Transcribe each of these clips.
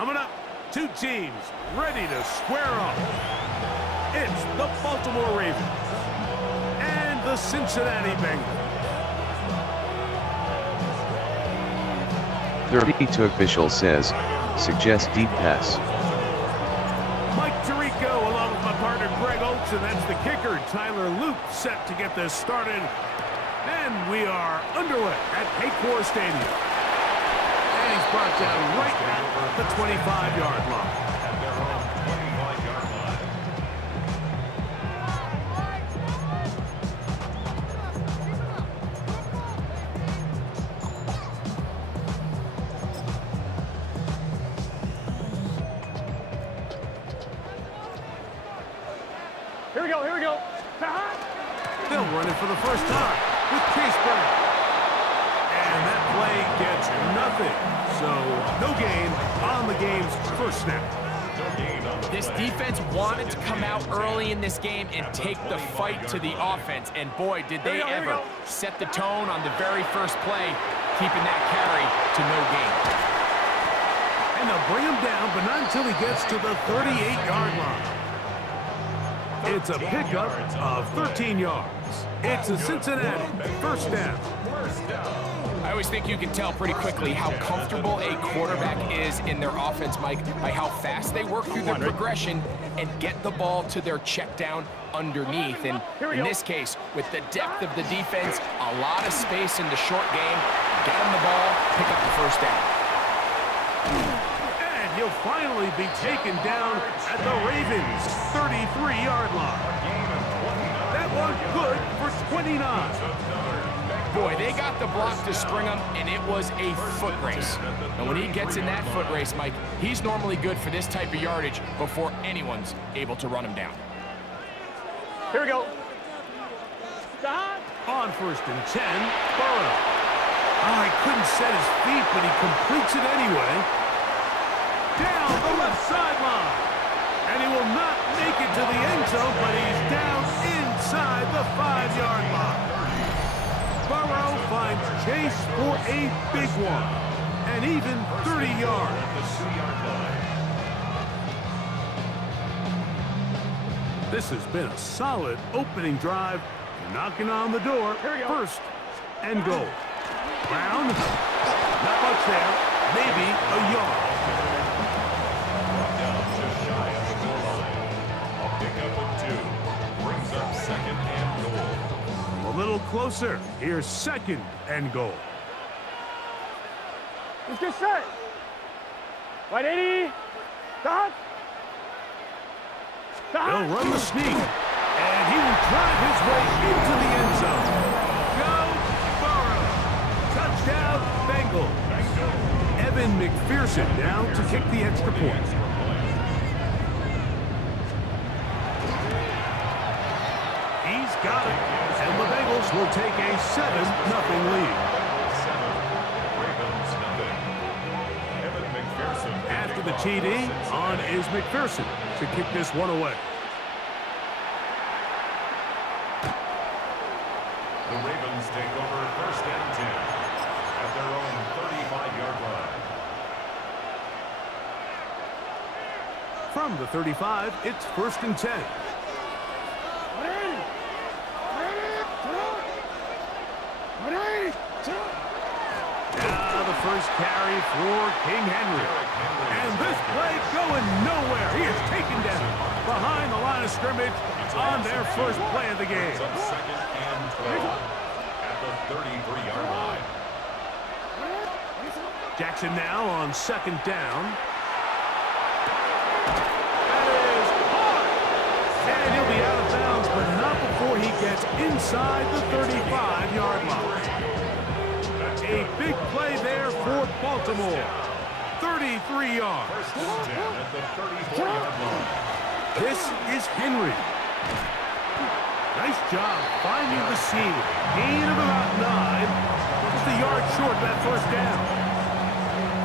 Coming up, two teams ready to square off. It's the Baltimore Ravens and the Cincinnati Bengals. 32 official says, suggest deep pass. Mike Tirico along with my partner Greg Oates, and that's the kicker, Tyler Luke, set to get this started. And we are underway at Paycor Stadium. And he's brought down right at the 25-yard line. Here we go. They'll run it for the first time with Chase Brown. And that play gets nothing. So, no gain on the game's first snap. This defense wanted to come out early in this game and take the fight to the offense. And boy, did they ever set the tone on the very first play, keeping that carry to no gain. And they'll bring him down, but not until he gets to the 38-yard line. It's a pickup of 13 yards. It's a Cincinnati first down. I always think you can tell pretty quickly how comfortable a quarterback is in their offense, Mike, by how fast they work through their progression and get the ball to their check down underneath. And in this case, with the depth of the defense, a lot of space in the short game, get them the ball, pick up the first down. He'll finally be taken down at the Ravens' 33-yard line. That one good for 29. Boy, they got the block to spring him, and it was a foot race. And when he gets in that foot race, Mike, he's normally good for this type of yardage before anyone's able to run him down. Here we go. On first and 10, Burrow. Oh, he couldn't set his feet, but he completes it anyway. Down the left sideline. And he will not make it to the end zone, but he's down inside the 5-yard line. Burrow finds Chase for a big one, and even 30 yards. This has been a solid opening drive, knocking on the door. First and goal. Brown, not much there, maybe a yard. A little closer. Here's second and goal. Let's get set. 180. Stop. He'll run the sneak, and he will drive his way into the end zone. Go Burrow. Touchdown, Bengals. Evan McPherson down to kick the extra point. He's got it. And the Bengals will take a 7-0 lead. After the TD, on is McPherson to kick this one away. The Ravens take over first and 10 at their own 35-yard line. From the 35, it's first and 10. Now the first carry for King Henry. And this play going nowhere. He is taken down behind the line of scrimmage on their first play of the game. Second and 12 at the 33-yard line. Jackson now on second down. That is hard. And he'll be out of bounds, but not before he gets inside the 35-yard line. A big play there for Baltimore. 33 yards. First and 10 at the 34-yard line. This is Henry. Nice job finding the seam. Gain of about 9. Just a yard short of that first down.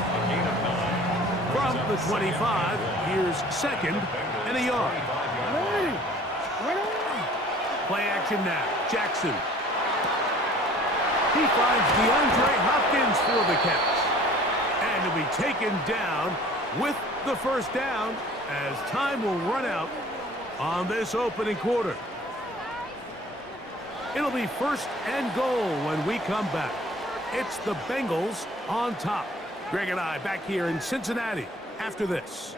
A gain of 9. From the 25, here's second and a yard. Play action now. Jackson. He finds DeAndre Hopkins for the catch. And he'll be taken down with the first down as time will run out on this opening quarter. It'll be first and goal when we come back. It's the Bengals on top. Greg and I back here in Cincinnati after this.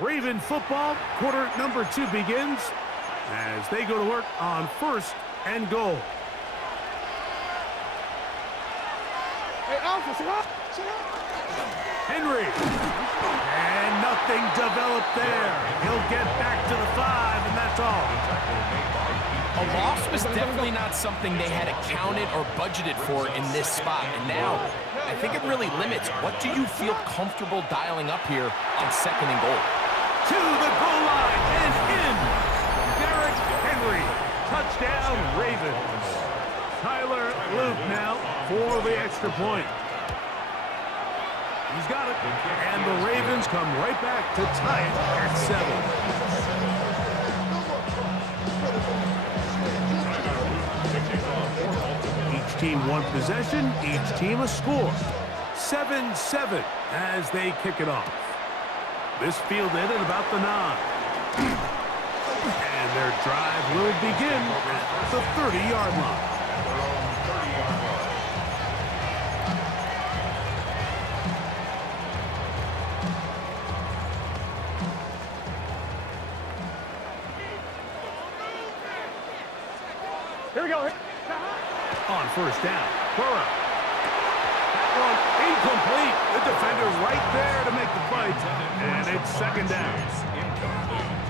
Raven football, quarter number 2 begins as they go to work on first and goal. Hey, Alpha, sit up. Henry. And nothing developed there. He'll get back to the 5, and that's all. A loss was definitely not something they had accounted or budgeted for in this spot. And now, I think it really limits what do you feel comfortable dialing up here on second and goal. To the goal line and in. Derrick Henry. Touchdown, Ravens. Tyler Luke now for the extra point. He's got it. And the Ravens come right back to tie it at 7. Each team one possession, each team a score. 7-7 as they kick it off. This field ended about the 9. And their drive will begin at the 30-yard line. Here we go. On first down, Burrow. That one incomplete. The defender's right there to make the play. And it's second down.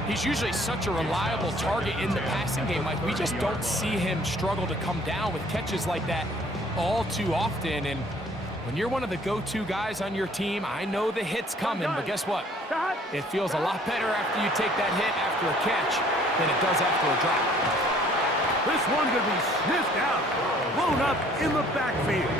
He's usually such a reliable target in the passing game. Like, we just don't see him struggle to come down with catches like that all too often. And when you're one of the go-to guys on your team, I know the hit's coming, but guess what? It feels a lot better after you take that hit after a catch than it does after a drop. This one could be sniffed out, blown up in the backfield.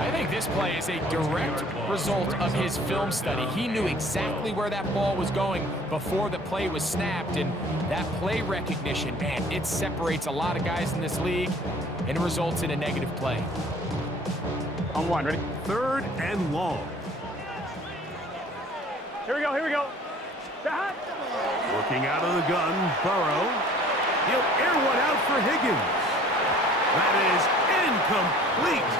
I think this play is a direct result of his film study. He knew exactly where that ball was going before the play was snapped, and that play recognition, man, it separates a lot of guys in this league, and it results in a negative play. On 1, ready? Third and long. Here we go, here we go. Working out of the gun, Burrow. He'll air one out for Higgins. That is incomplete.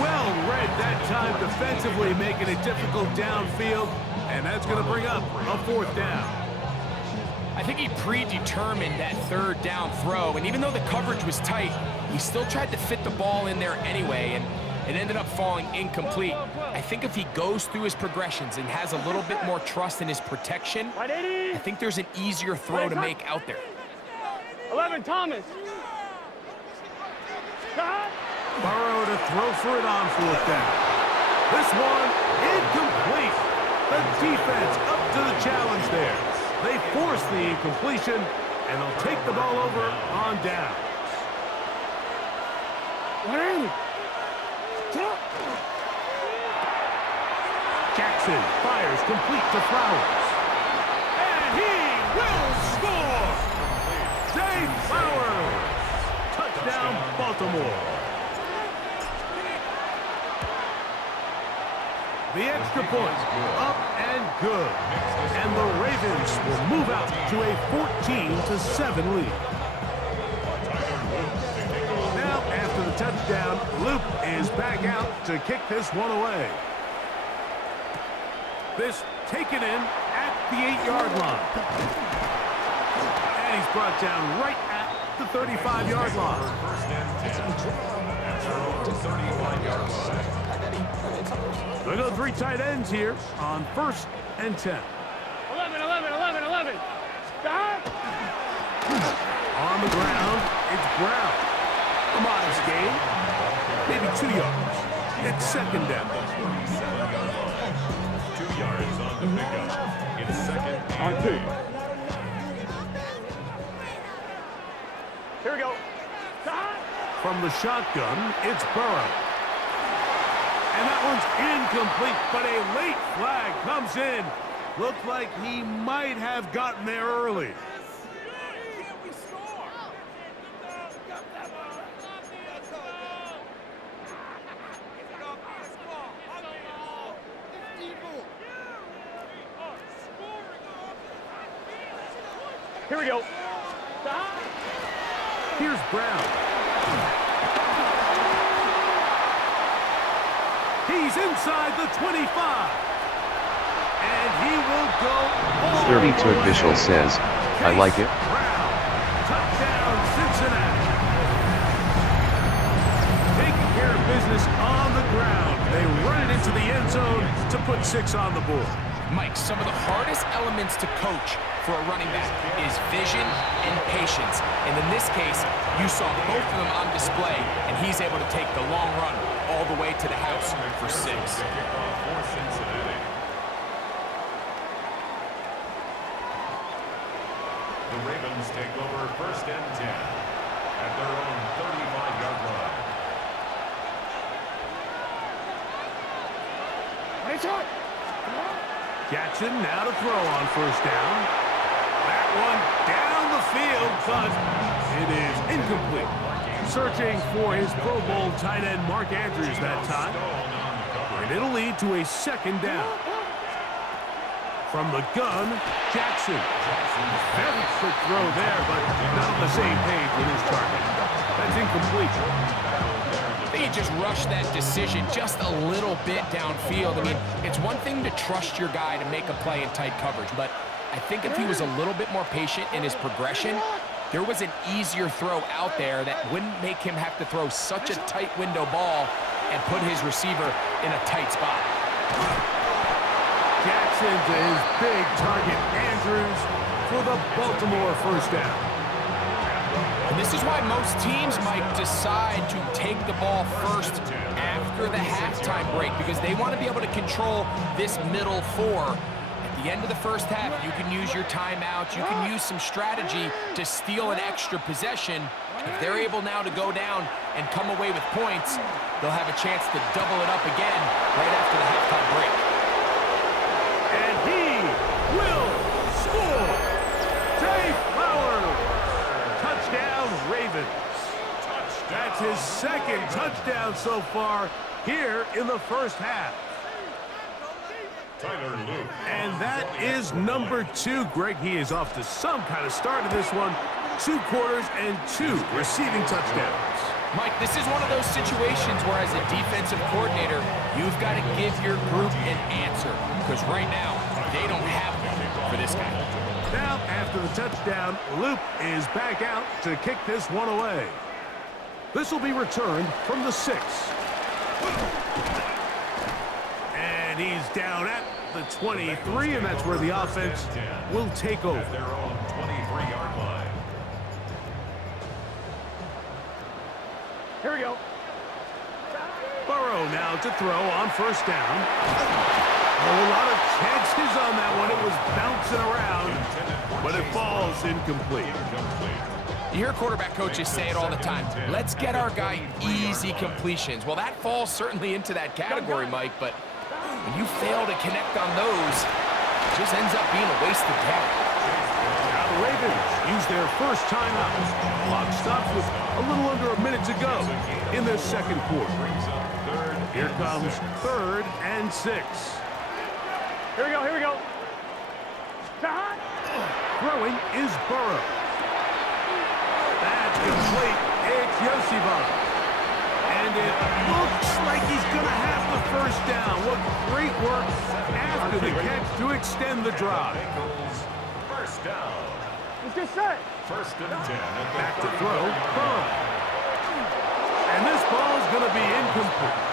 Well read that time defensively, making it difficult downfield, and that's going to bring up a fourth down. I think he predetermined that third down throw, and even though the coverage was tight, he still tried to fit the ball in there anyway, and it ended up falling incomplete. I think if he goes through his progressions and has a little bit more trust in his protection, I think there's an easier throw to make out there. 11, Thomas. Burrow to throw for it on fourth down. This one incomplete. The defense up to the challenge there. They force the incompletion, and they'll take the ball over on down. Jackson fires complete to Flowers. And he will score! Zay Flowers! Touchdown, Baltimore. The extra point, up and good. And the Ravens will move out to a 14-7 lead. Now, after the touchdown, Luke is back out to kick this one away. This taken in at the 8-yard line. And he's brought down right at the 35-yard line. They go 3 tight ends here on 1st and 10. 11. On the ground, it's Brown. A modest gain, maybe 2 yards. It's second down. 2 yards on the pickup. It's second On and 2. 8. Here we go. From the shotgun, it's Burrow. And that one's incomplete, but a late flag comes in. Looked like he might have gotten there early. Here we go. Here's Brown. He's inside the 25. And he will go all 32 the way. official says, I like it. Brown. Touchdown, Cincinnati. Taking care of business on the ground. They run it into the end zone to put 6 on the board. Mike, some of the hardest elements to coach for a running back is vision and patience. And in this case, you saw both of them on display, and he's able to take the long run all the way to the house for 6. The Ravens take over 1st and 10 at their own 35-yard line. Nice shot. Jackson now to throw on 1st down. That one down the field, but it is incomplete. Searching for his Pro Bowl tight end Mark Andrews that time. And it'll lead to a 2nd down. From the gun, Jackson. Very quick throw there, but not on the same page with his target. That's incomplete. They just rushed that decision just a little bit downfield. I mean, it's one thing to trust your guy to make a play in tight coverage, but I think if he was a little bit more patient in his progression, there was an easier throw out there that wouldn't make him have to throw such a tight window ball and put his receiver in a tight spot. Jackson to his big target, Andrews, for the Baltimore 1st down. And this is why most teams might decide to take the ball first after the halftime break, because they want to be able to control this middle 4. At the end of the 1st half, you can use your timeout, you can use some strategy to steal an extra possession. If they're able now to go down and come away with points, they'll have a chance to double it up again right after the halftime break. And he will score. Jay Flowers. Touchdown, Ravens. That's his 2nd touchdown so far here in the 1st half. Tyler Luke. And that is number 2. Greg, he is off to some kind of start in this one. 2 quarters and 2 receiving touchdowns. Mike, this is one of those situations where as a defensive coordinator, you've got to give your group an answer, because right now, they don't have one for this guy. Now, after the touchdown, Luke is back out to kick this one away. This will be returned from the 6. And he's down at the 23, and that's where the offense will take over. At their own 23-yard line. Here we go. Burrow now to throw on 1st down. A lot of chances on that one. It was bouncing around, but it falls incomplete. You hear quarterback coaches say it all the time. Let's get our guy easy completions. Well, that falls certainly into that category, Mike, but when you fail to connect on those, it just ends up being a wasted talent. Now the Ravens use their 1st timeout. Clock stops with a little under a minute to go in the 2nd quarter. Here comes 3rd and 6. Here we go. Here we go. Throwing is Burrow. That's complete. It's Yosivon. And it looks like he's going to have the 1st down. What great work after the catch to extend the drive. 1st down. He's just set. 1st and 10 at the Back to throw, Burrow. And this ball's going to be incomplete.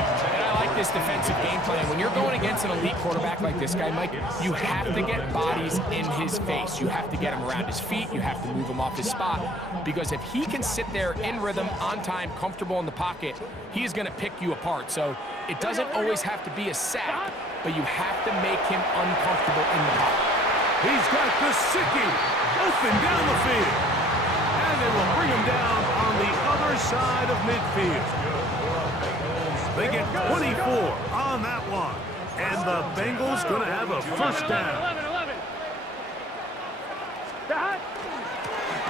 And I like this defensive game plan. When you're going against an elite quarterback like this guy, Mike, you have to get bodies in his face. You have to get him around his feet. You have to move him off his spot. Because if he can sit there in rhythm, on time, comfortable in the pocket, he's going to pick you apart. So it doesn't always have to be a sack, but you have to make him uncomfortable in the pocket. He's got Gesicki open down the field. And they will bring him down on the other side of midfield. They get 24 on that one. And the Bengals going to have a 1st down. 11.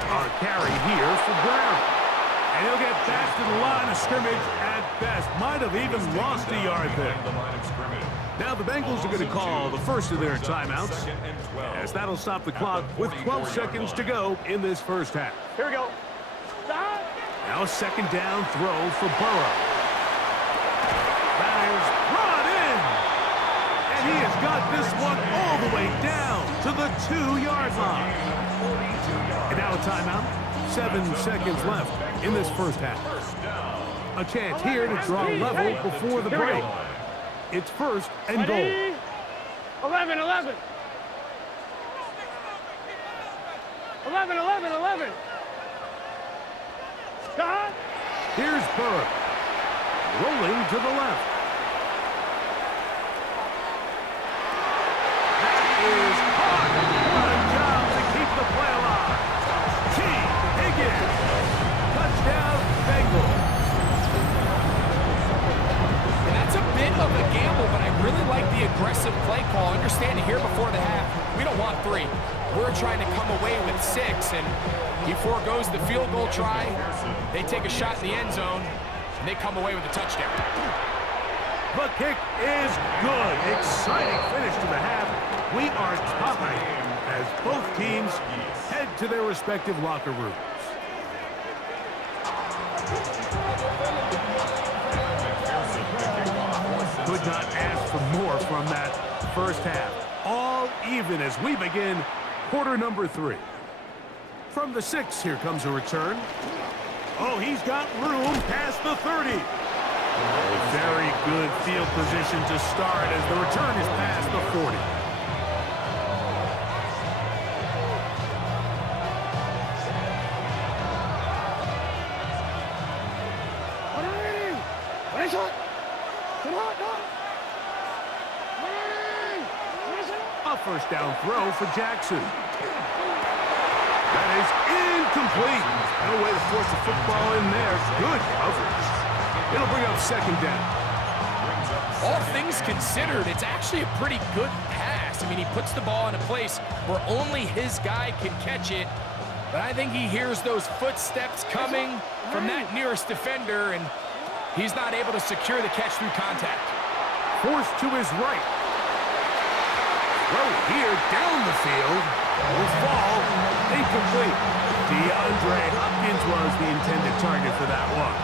Our carry here for Brown. And he'll get back to the line of scrimmage at best. Might have even lost a yard there. The line of scrimmage. Now the Bengals are going to call the first of their timeouts, as that'll stop the clock with 12 seconds to go in this first half. Here we go. Stop. Now a second down throw for Burrow. That is brought in. And he has got this one all the way down to the 2-yard line. And now a timeout. 7 seconds left in this first half. A chance here to draw level before the break. It's first and goal. 11, 11. 11, 11, 11. Stop. Here's Burrow. Rolling to the left. That is caught. What a job to keep the play alive. Higgins. Touchdown, Bengals. And that's a bit of a gamble, but I really like the aggressive play call. Understanding here before the half, we don't want 3. We're trying to come away with 6, and he forgoes the field goal try. They take a shot in the end zone, and they come away with a touchdown. The kick is good. Exciting finish to the half. We are tied as both teams head to their respective locker rooms. Could not ask for more from that first half. All even as we begin quarter number 3. From the 6, here comes a return. Oh, he's got room past the 30. Very good field position to start as the return is past the 40. A first down throw for Jackson. That is incomplete. No way to force the football in there. Good coverage. It'll bring up second down. All things considered, it's actually a pretty good pass. I mean, he puts the ball in a place where only his guy can catch it. But I think he hears those footsteps coming from that nearest defender, and he's not able to secure the catch through contact. Forced to his right. Throw here down the field. Will fall. Incomplete. DeAndre Hopkins was the intended target for that one.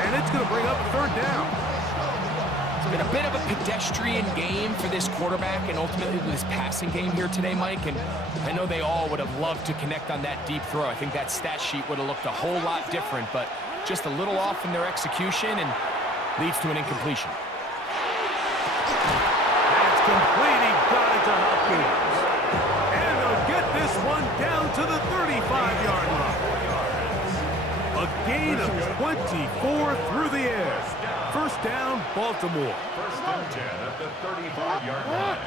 And it's going to bring up a third down. It's been a bit of a pedestrian game for this quarterback and ultimately this passing game here today, Mike. And I know they all would have loved to connect on that deep throw. I think that stat sheet would have looked a whole lot different, but just a little off in their execution and leads to an incompletion. That's complete. He got it to Hopkins. And they'll get this one down to the 35-yard line. A gain of 24 through the air. First down, Baltimore. First and 10 at the 35-yard line.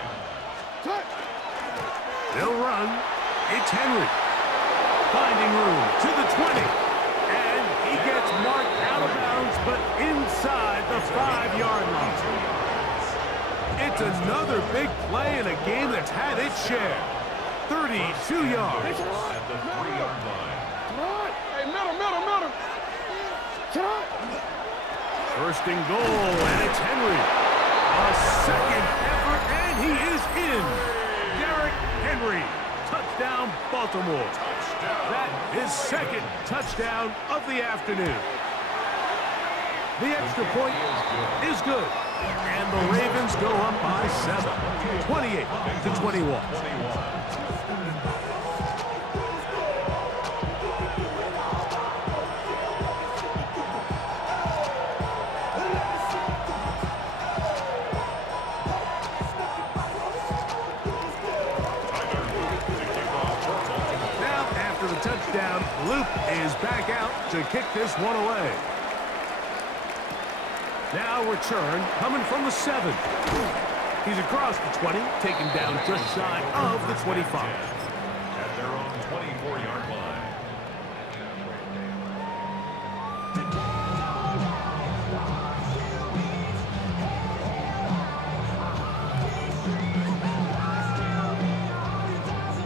They'll run. It's Henry. Finding room to the 20. And he gets marked out of bounds, but inside the 5-yard line. It's another big play in a game that's had its share. 32 yards. At the 3-yard line. Hey, middle. First and goal, and it's Henry. A second effort, and he is in. Derrick Henry. Touchdown, Baltimore. That is second touchdown of the afternoon. The extra point is good. And the Ravens go up by 7. 28-21. Touchdown. Luke is back out to kick this one away. Now return coming from the 7. He's across the 20, taken down just shy of the 25. At their own 24-yard line.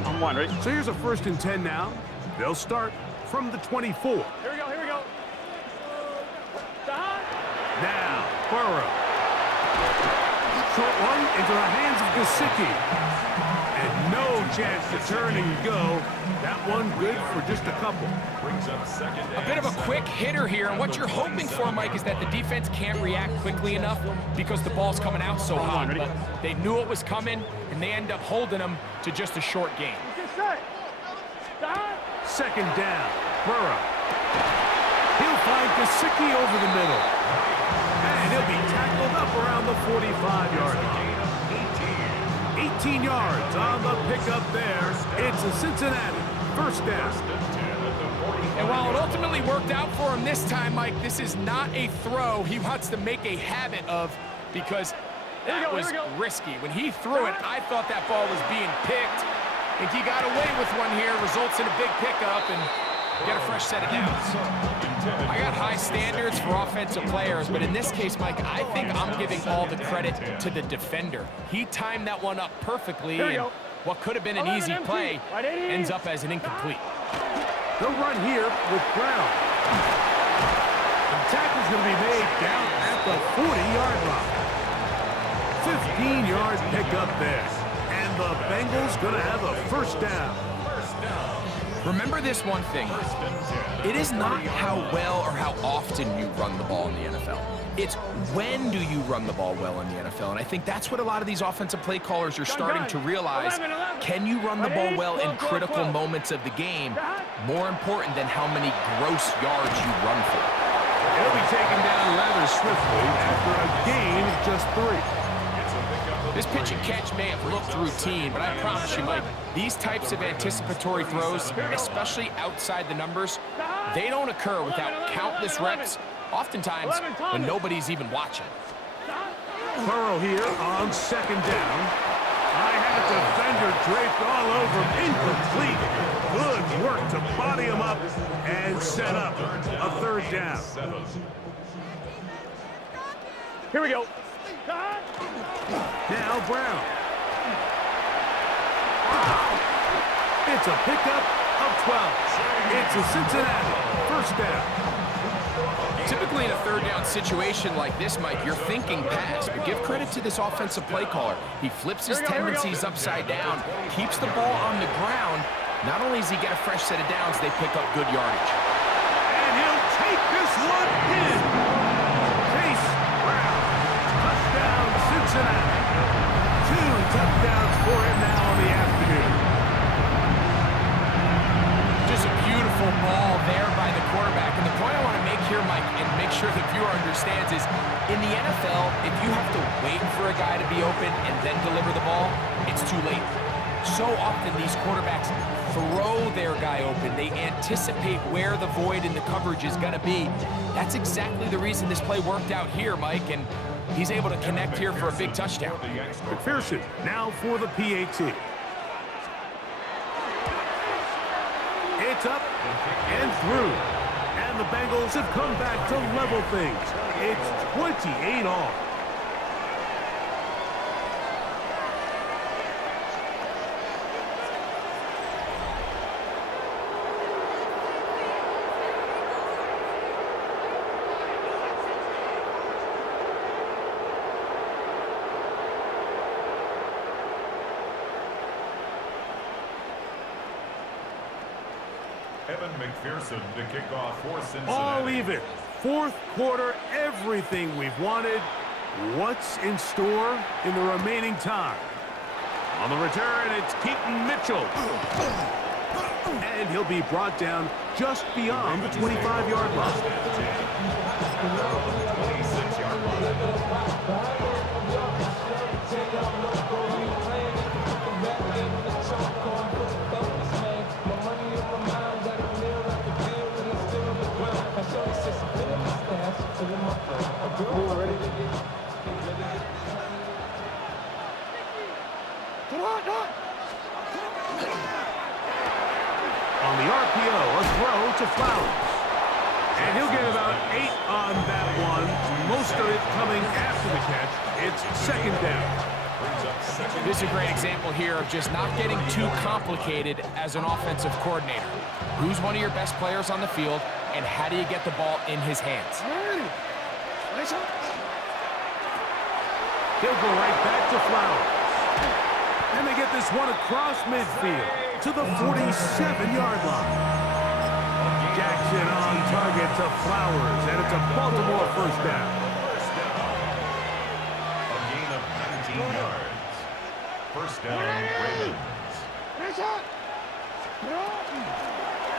I'm one, right? So here's a first and 10 now. They'll start from the 24. Here we go. Burrow. Short one into the hands of Gesicki. And no chance to turn and go. That one good for just a couple. Brings up second A bit of a and quick hitter here, and what you're hoping for, Mike, is that the defense can't react quickly enough because the ball's coming out so hot. But they knew it was coming, and they end up holding them to just a short game. Get set. Stop. Second down. Burrow. He'll find Gesicki over the middle. And he'll be tackled up around the 45-yard line. 18 yards on the pickup there. It's a Cincinnati first down. And while it ultimately worked out for him this time, Mike, this is not a throw he wants to make a habit of because that was risky. When he threw it, I thought that ball was being picked. And he got away with one here, results in a big pickup and get a fresh set of downs. I got high standards for offensive players, but in this case, Mike, I think I'm giving all the credit to the defender. He timed that one up perfectly, and what could have been an easy play ends up as an incomplete. They'll run here with Brown. The tackle's going to be made down at the 40-yard line. 15-yard pickup there. And the Bengals going to have a first down. Remember this one thing. It is not how well or how often you run the ball in the NFL. It's when do you run the ball well in the NFL. And I think that's what a lot of these offensive play callers are starting to realize. Can you run the ball well in critical moments of the game? More important than how many gross yards you run for. He'll be taken down rather swiftly after a gain of just 3. This pitch and catch may have looked routine, but I promise you, Mike, these types of anticipatory throws, especially outside the numbers, they don't occur without countless reps, oftentimes when nobody's even watching. Burrow here on second down. I had a defender draped all over him. Incomplete. Good work to body him up and set up a third down. Here we go. Now Brown. It's a pickup of 12. It's a Cincinnati first down. Typically in a third down situation like this, Mike, you're thinking pass, but give credit to this offensive play caller. He flips his tendencies upside down, keeps the ball on the ground. Not only does he get a fresh set of downs, they pick up good yardage. And he'll take this one in. Chase Brown. Touchdown, Cincinnati. 2 touchdowns for him now on the afternoon. Just a beautiful ball there by the quarterback. And the point I want to make here, Mike, and make sure the viewer understands is, in the NFL, if you have to wait for a guy to be open and then deliver the ball, it's too late. So often these quarterbacks throw their guy open. They anticipate where the void in the coverage is going to be. That's exactly the reason this play worked out here, Mike, and he's able to connect here for a big touchdown. McPherson now for the PAT. It's up and through. And the Bengals have come back to level things. It's 28 all. Evan McPherson to kick off for Cincinnati. All even. Fourth quarter, everything we've wanted. What's in store in the remaining time? On the return, it's Keaton Mitchell. And he'll be brought down just beyond the 25-yard line. 26-yard line. On the RPO, a throw to Flowers. And he'll get about 8 on that one. Most of it coming after the catch. It's second down. This is a great example here of just not getting too complicated as an offensive coordinator. Who's one of your best players on the field, and how do you get the ball in his hands? He'll go right back to Flowers. And they get this one across midfield to the 47-yard line. Jackson on target to Flowers, and it's a Baltimore first down. A gain of 19 yards. First down, Ravens.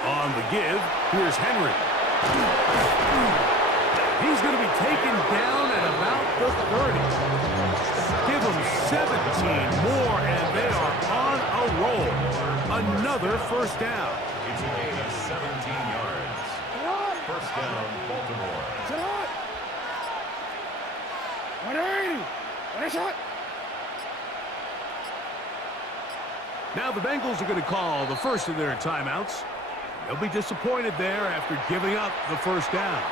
On the give, here's Henry. He's going to be taken down at about the 30. Give them 17 more, and they are on a roll. Another first down. It's a gain of 17 yards. First down, Baltimore. Now the Bengals are going to call the first of their timeouts. They'll be disappointed there after giving up the first down.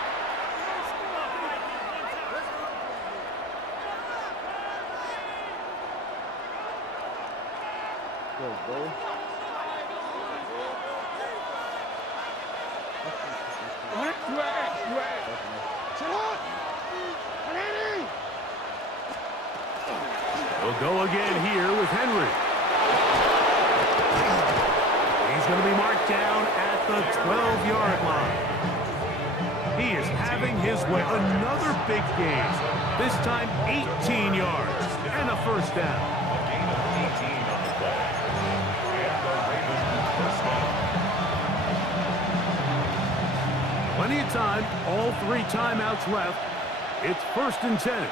We'll go again here with Henry. He's going to be marked down at the 12-yard line. He is having his way. Another big game. This time 18 yards and a first down. A gain of 18 on the play. And the Ravens first down. Plenty of time. All 3 timeouts left. It's 1st and 10.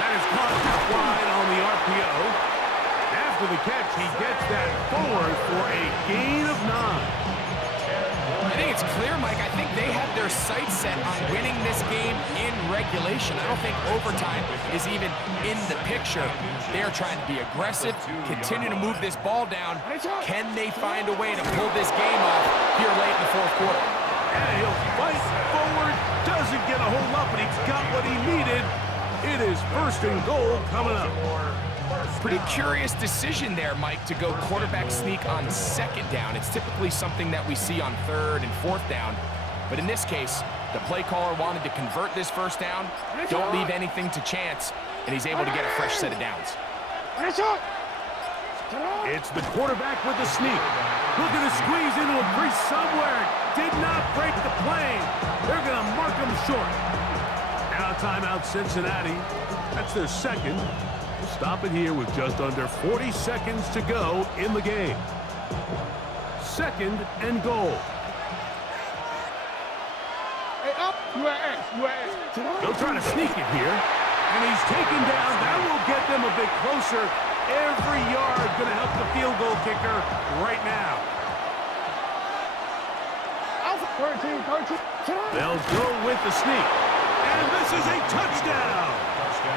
That is caught out wide on the RPO. After the catch, he gets that forward for a gain of 9. I think it's clear, Mike. I think they have their sights set on winning this game in regulation. I don't think overtime is even in the picture. They are trying to be aggressive, continue to move this ball down. Can they find a way to pull this game off here late in the 4th quarter? And he'll fight forward. Doesn't get a whole lot, but he's got what he needed. It is 1st and goal coming up. Pretty curious decision there, Mike, to go quarterback sneak on 2nd down. It's typically something that we see on 3rd and 4th down. But in this case, the play caller wanted to convert this first down, don't leave anything to chance, and he's able to get a fresh set of downs. It's the quarterback with the sneak. Looking to squeeze into a crease somewhere. Did not break the plane. They're going to mark him short. Now timeout Cincinnati. That's their 2nd. We'll stop it here with just under 40 seconds to go in the game. 2nd and goal. They'll try to sneak it here. And he's taken down. That will get them a bit closer. Every yard going to help the field goal kicker right now. They'll go with the sneak. And this is a touchdown.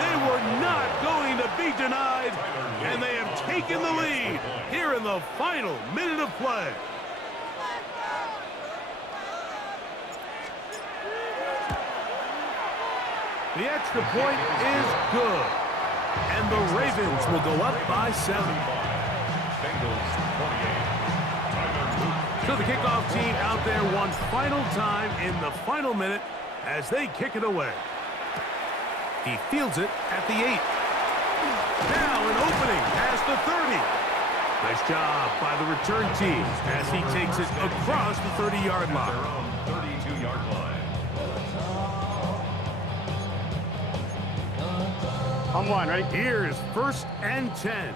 They were not going to be denied. And they have taken the lead here in the final minute of play. The extra point is good. And the Ravens will go up by 7. Bengals 28. So the kickoff team out there one final time in the final minute as they kick it away. He fields it at the 8. Now an opening past the 30. Nice job by the return team as he takes it across the 30-yard line. Their own 32-yard line. I'm one, ready? Here is 1st and 10.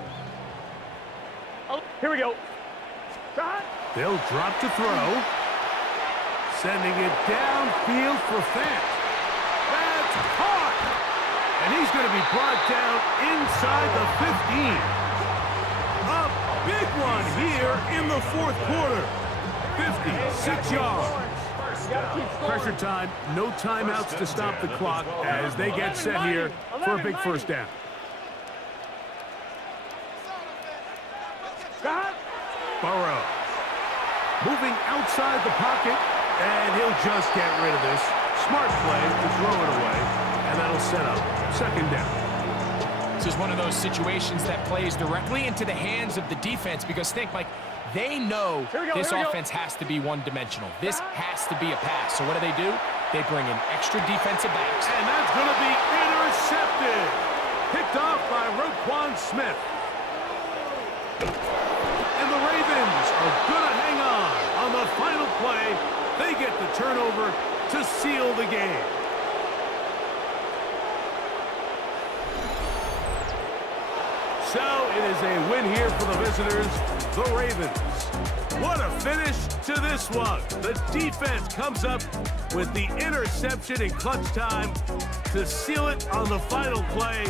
Oh, here we go. Shot. They'll drop to throw. Sending it downfield for Fant. That's caught. And he's going to be brought down inside the 15. A big one here in the 4th quarter. 56 yards. Pressure time, no timeouts to stop the clock as they get set here for a big first down. Burrow moving outside the pocket, and he'll just get rid of this. Smart play to throw it away, and that'll set up 2nd down. This is one of those situations that plays directly into the hands of the defense because think, Mike, they know this offense has to be one-dimensional. This has to be a pass. So what do? They bring in extra defensive backs. And that's going to be intercepted. Picked off by Roquan Smith. And the Ravens are going to hang on the final play. They get the turnover to seal the game. So it is a win here for the visitors, the Ravens. What a finish to this one. The defense comes up with the interception in clutch time to seal it on the final play.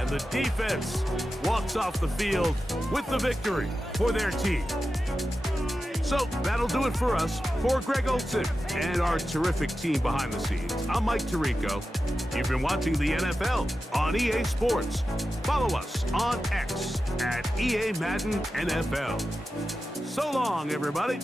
And the defense walks off the field with the victory for their team. So that'll do it for us. For Greg Olson and our terrific team behind the scenes, I'm Mike Tirico. You've been watching the NFL on EA Sports. Follow us on X at EA Madden NFL. So long, everybody.